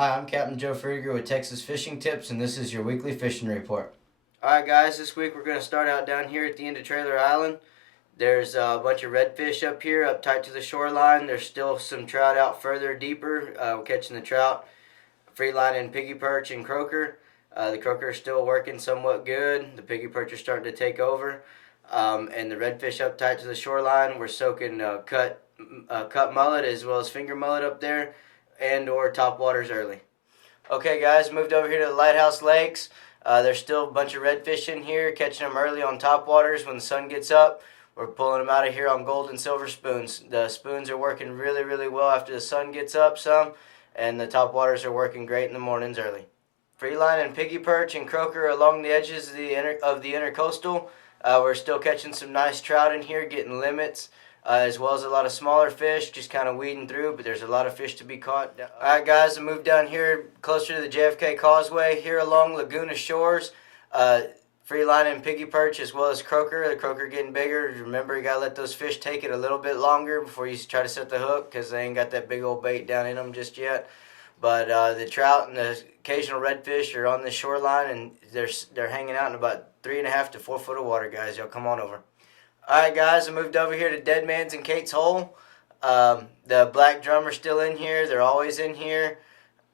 Hi, I'm Captain Joe Freudiger with Texas Fishing Tips, and this is your weekly fishing report. Alright guys, this week we're going to start out down here at the end of Trailer Island. There's a bunch of redfish up here, up tight to the shoreline. There's still some trout out further deeper. We're catching the trout, free line and piggy perch and croaker. The croaker is still working somewhat good. The piggy perch are starting to take over. And the redfish up tight to the shoreline, we're soaking cut mullet as well as finger mullet up there and or topwaters early. Okay guys, moved over here to the Lighthouse Lakes. There's still a bunch of redfish in here, catching them early on topwaters when the sun gets up. We're pulling them out of here on gold and silver spoons. The spoons are working really well after the sun gets up some, and the topwaters are working great in the mornings early. Freeline and piggy perch and croaker along the edges of the Intercoastal. We're still catching some nice trout in here, getting limits. As well as a lot of smaller fish, just kind of weeding through, but there's a lot of fish to be caught. Alright guys, I moved down here closer to the JFK Causeway, here along Laguna Shores. Free line and piggy perch as well as croaker. The croaker getting bigger. Remember, you gotta let those fish take it a little bit longer before you try to set the hook, because they ain't got that big old bait down in them just yet. But the trout and the occasional redfish are on the shoreline, and they're hanging out in about 3.5 to 4 foot of water, guys. Y'all come on over. Alright guys, I moved over here to Dead Man's and Kate's Hole. The black drummer's still in here. They're always in here.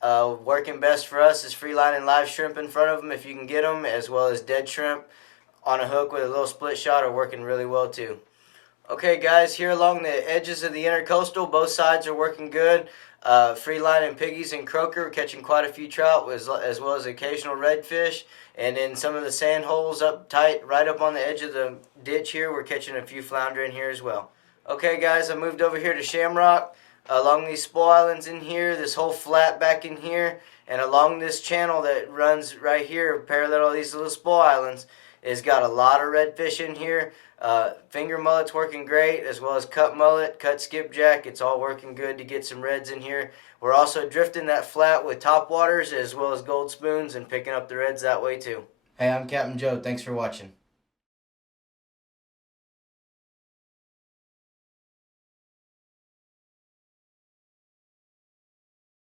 Working best for us is free line and live shrimp in front of them if you can get them, as well as dead shrimp on a hook with a little split shot are working really well too. Okay guys, here along the edges of the Intercoastal, both sides are working good. Free line and piggies and croaker, we're catching quite a few trout as well as occasional redfish. And in some of the sand holes up tight, right up on the edge of the ditch here, we're catching a few flounder in here as well. Okay guys, I moved over here to Shamrock. Along these spoil islands in here, this whole flat back in here, and along this channel that runs right here, parallel to these little spoil islands, has got a lot of redfish in here. Finger mullet's working great, as well as cut mullet, cut skipjack. It's all working good to get some reds in here. We're also drifting that flat with topwaters as well as gold spoons and picking up the reds that way too. Hey, I'm Captain Joe. Thanks for watching.